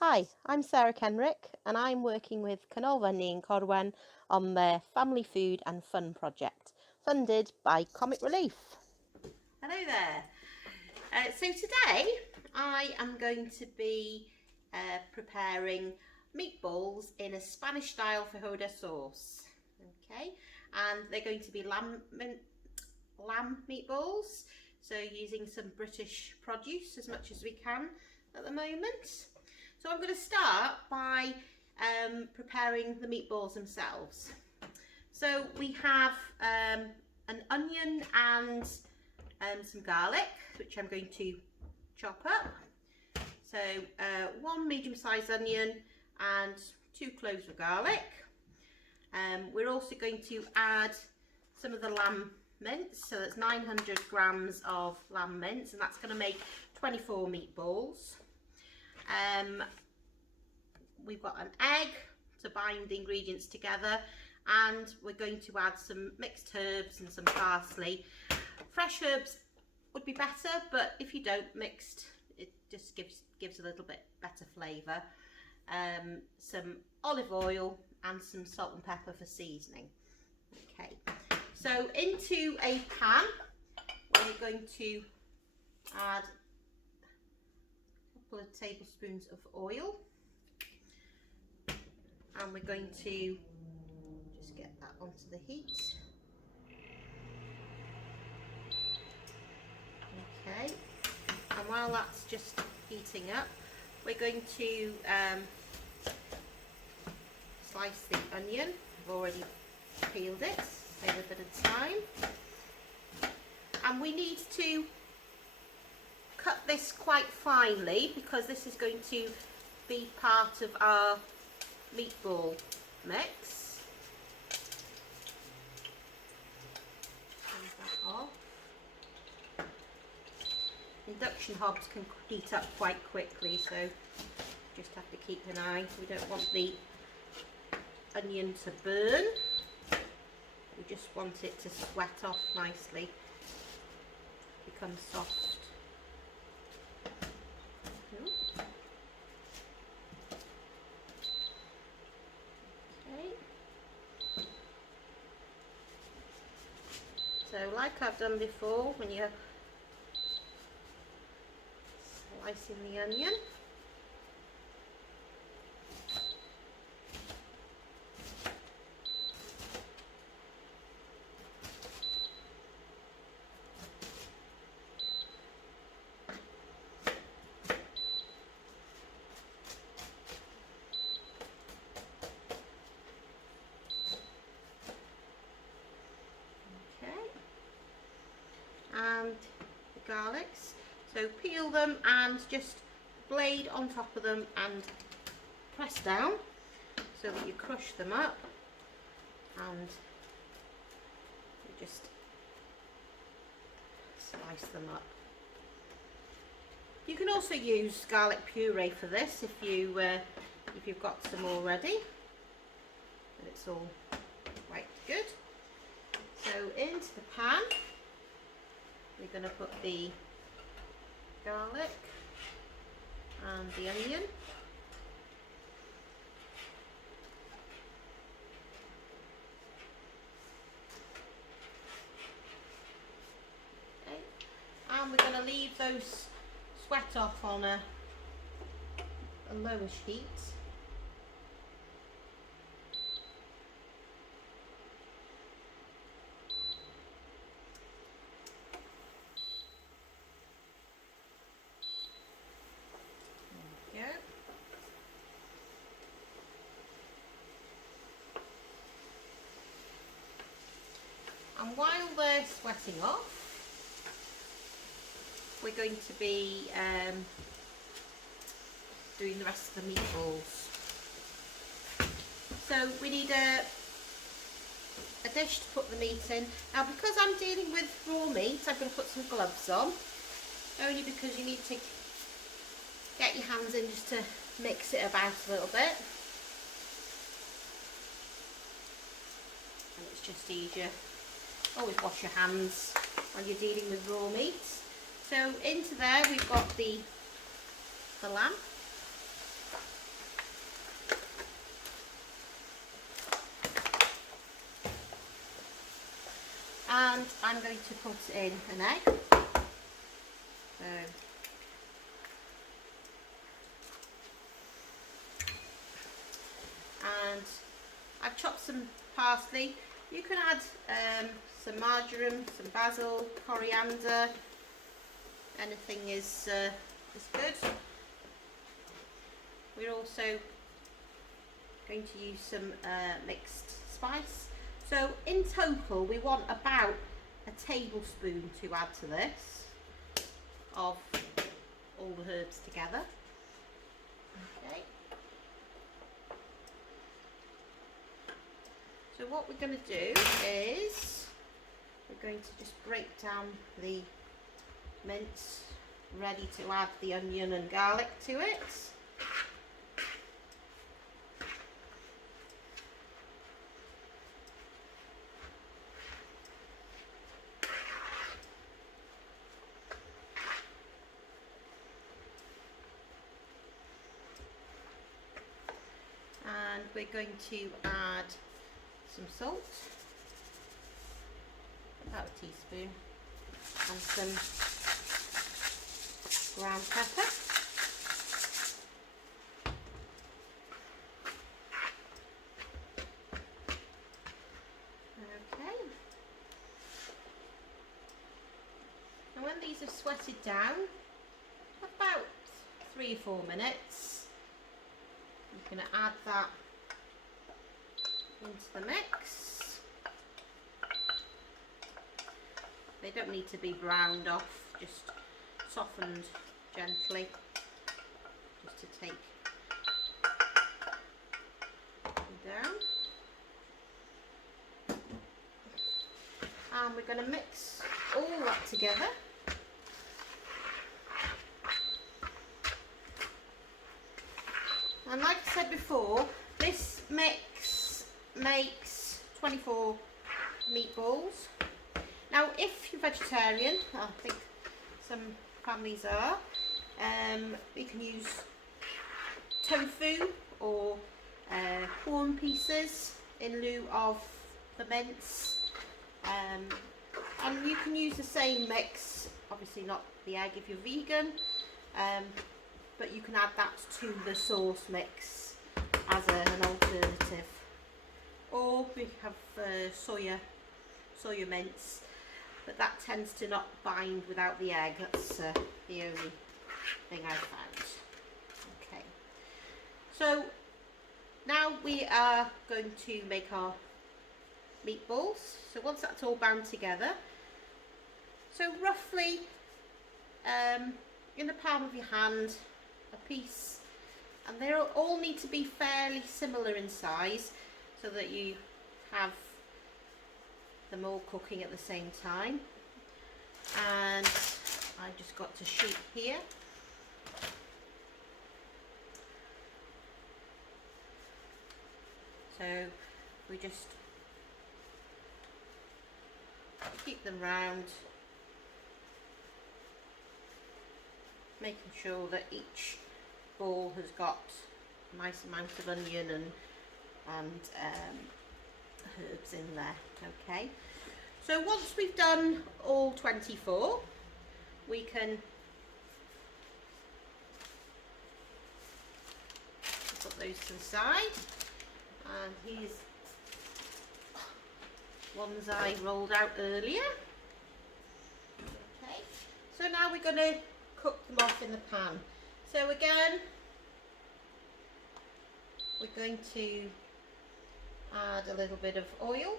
Hi, I'm Sarah Kenrick and I'm working with Canolfynnu in Corwen on their Family Food and Fun project, funded by Comic Relief. Hello there. So today I am going to be preparing meatballs in a Spanish style feijoada sauce. Okay, and they're going to be lamb meatballs, so using some British produce as much as we can at the moment. So I'm going to start by preparing the meatballs themselves. So we have an onion and some garlic, which I'm going to chop up. So one medium-sized onion and 2 cloves of garlic. We're also going to add some of the lamb mince, so that's 900 grams of lamb mince, and that's going to make 24 meatballs. We've got an egg to bind the ingredients together, and we're going to add some mixed herbs and some parsley. Fresh herbs would be better, but if you don't, mixed, it just gives a little bit better flavour. Some olive oil and some salt and pepper for seasoning. Okay, so into a pan we're going to add a couple of tablespoons of oil, and we're going to just get that onto the heat. Okay, and while that's just heating up, we're going to slice the onion. I've already peeled it, save a bit of time. And we need to cut this quite finely because this is going to be part of our meatball mix. Take that off. Induction hobs can heat up quite quickly, so just have to keep an eye. We don't want the onion to burn. We just want it to sweat off nicely, become soft. Okay. So like I've done before, when you're slicing the onion, and the garlics. So peel them and just blade on top of them and press down so that you crush them up, and you just slice them up. You can also use garlic puree for this if you've got some already, but it's all quite good. So into the pan we're going to put the garlic and the onion. Okay. And we're going to leave those sweat off on a lowish heat. And while they're sweating off, we're going to be doing the rest of the meatballs. So we need a dish to put the meat in. Now because I'm dealing with raw meat, I'm going to put some gloves on, only because you need to get your hands in just to mix it about a little bit. And it's just easier. Always wash your hands when you're dealing with raw meats. So into there we've got the lamb. And I'm going to put in an egg. And I've chopped some parsley. You can add some marjoram, some basil, coriander. Anything is good. We're also going to use some mixed spice. So in total we want about a tablespoon to add to this of all the herbs together. Okay. So what we're going to do is we're going to just break down the mince, ready to add the onion and garlic to it. And we're going to add some salt, about a teaspoon, and some ground pepper. Okay. And when these have sweated down, about 3 or 4 minutes, I'm going to add that into the mix. They don't need to be browned off, just softened gently, just to take them down. And we're going to mix all that together. And like I said before, this mix makes 24 meatballs. Now if you're vegetarian, I think some families are, you can use tofu or corn pieces in lieu of the mince. And you can use the same mix, obviously not the egg if you're vegan, but you can add that to the sauce mix as an alternative. Or we have soya mince, but that tends to not bind without the egg. That's the only thing I've found. Okay, so now we are going to make our meatballs. So once that's all bound together, so roughly in the palm of your hand, a piece, and they all need to be fairly similar in size so that you have them all cooking at the same time. And I just got to sheet here. So we just keep them round, making sure that each ball has got a nice amount of onion and herbs in there. Okay, so once we've done all 24, we can put those to the side. And here's ones I rolled out earlier. Okay, so now we're going to cook them off in the pan. So again, we're going to add a little bit of oil.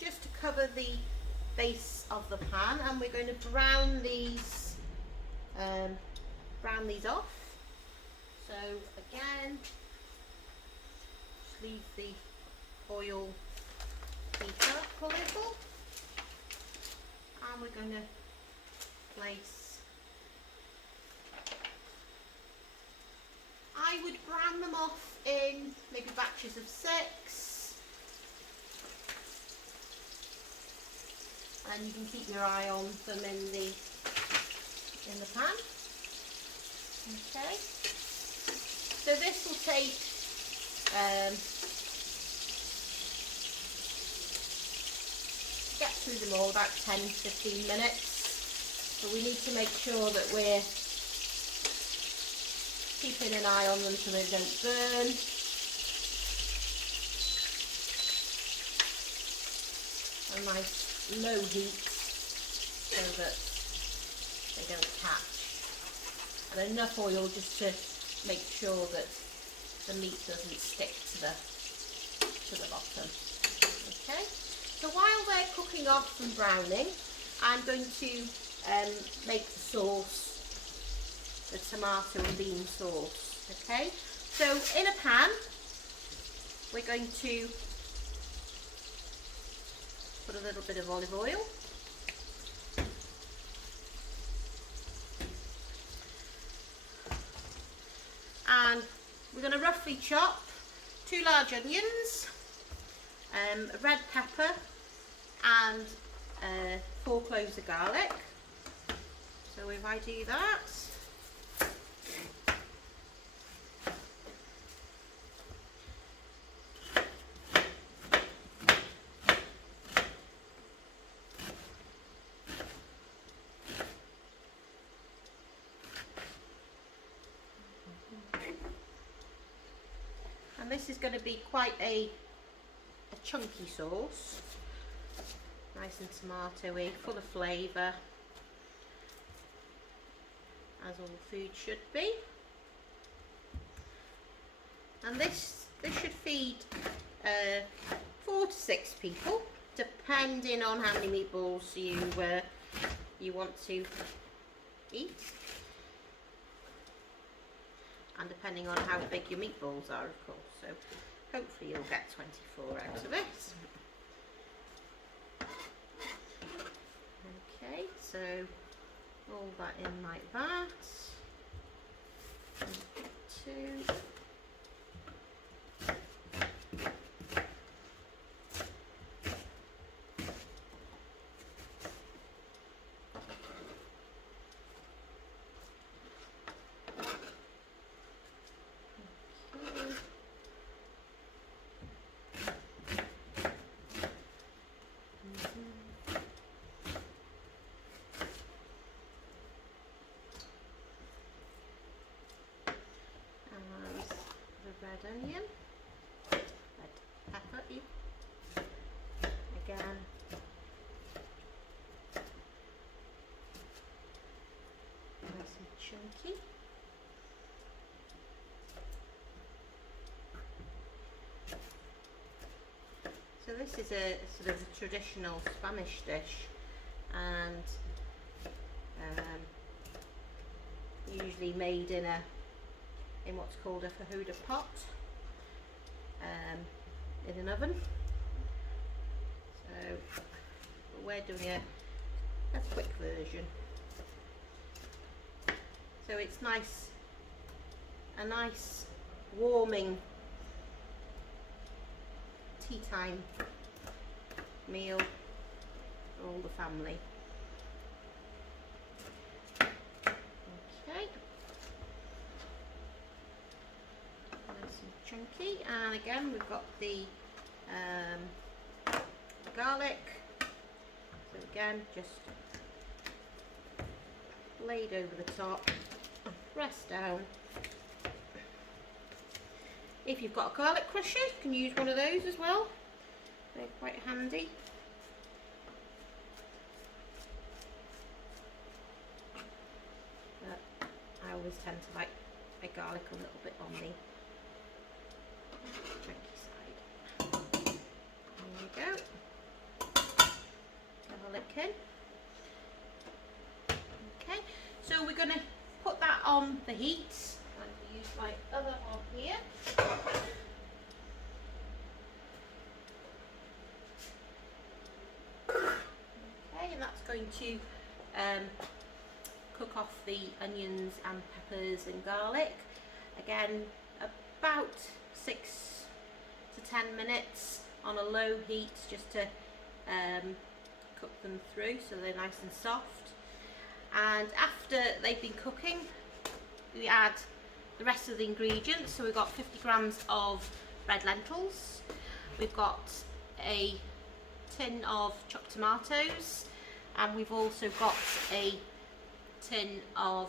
Just to cover the base of the pan, and we're going to brown these off. So again, just leave the oil heat up a little, and we're going to place, I would brown them off in maybe batches of 6, and you can keep your eye on them in the pan. Okay, so this will take get through them all about 10-15 minutes, but we need to make sure that we're keeping an eye on them so they don't burn. A nice low heat so that they don't catch, and enough oil just to make sure that the meat doesn't stick to the bottom. Okay, so while they're cooking off and browning, I'm going to make the sauce, the tomato and bean sauce. Okay, so in a pan we're going to put a little bit of olive oil, and we're going to roughly chop 2 large onions, a red pepper and 4 cloves of garlic. So if I do that, and this is going to be quite a chunky sauce, nice and tomatoey, full of flavour, as all food should be. And this should feed 4 to 6 people, depending on how many meatballs you want to eat, and depending on how big your meatballs are, of course. So hopefully you'll get 24 out of it. Okay, so roll that in like that. 2. Red onion, red pepper, again, nice and chunky. So this is a sort of a traditional Spanish dish, and usually made in what's called a feijoada pot, in an oven. So we're doing a quick version. So it's nice, a nice warming tea time meal for all the family. Okay. Chunky, and again we've got the garlic, so again just laid over the top and press down. If you've got a garlic crusher, you can use one of those as well, they're quite handy. But I always tend to like my garlic a little bit on the chunky side. There we go. Garlic in. Okay, so we're going to put that on the heat. I'm going to use my other one here. Okay, and that's going to cook off the onions and peppers and garlic. Again, about 6 to 10 minutes on a low heat, just to cook them through so they're nice and soft. And after they've been cooking, we add the rest of the ingredients. So we've got 50 grams of red lentils, we've got a tin of chopped tomatoes, and we've also got a tin of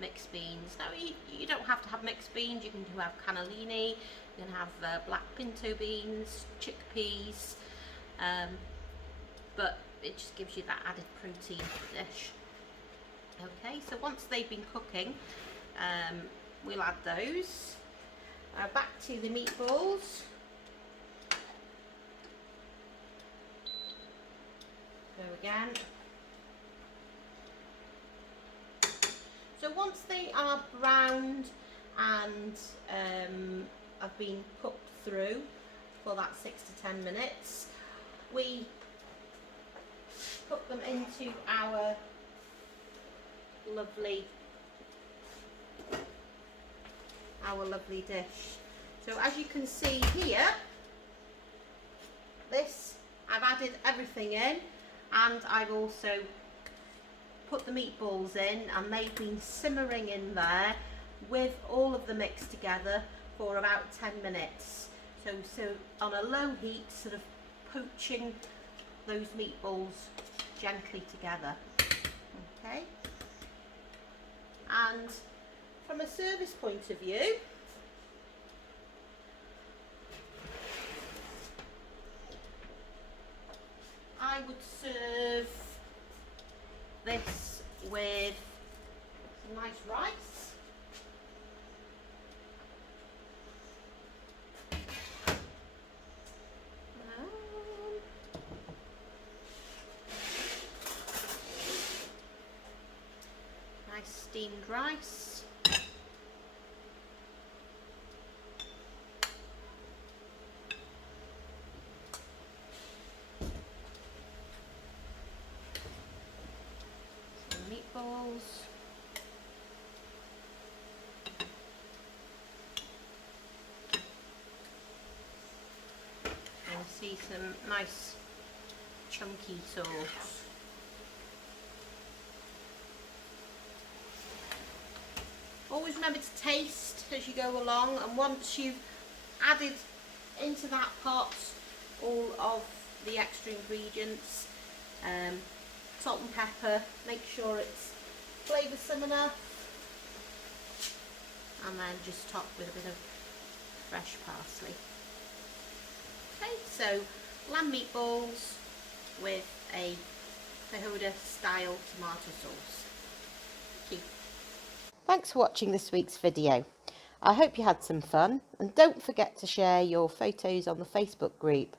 mixed beans. Now you don't have to have mixed beans, you can have cannellini, you can have black pinto beans, chickpeas, but it just gives you that added protein dish. Okay, so once they've been cooking, we'll add those. Back to the meatballs. Go again. So once they are browned and have been cooked through for that 6 to 10 minutes, we put them into our lovely dish. So as you can see here, this, I've added everything in, and I've also put the meatballs in, and they've been simmering in there with all of the mix together for about 10 minutes. So on a low heat, sort of poaching those meatballs gently together. Okay. And from a service point of view, I would serve this with some nice rice. Nice steamed rice. Meatballs. And see some nice chunky sauce. Always remember to taste as you go along, and once you've added into that pot all of the extra ingredients, salt and pepper, make sure it's flavoursome enough, and then just top with a bit of fresh parsley. Okay, so lamb meatballs with a Feijoada-style tomato sauce. Thank you. Thanks for watching this week's video. I hope you had some fun, and don't forget to share your photos on the Facebook group.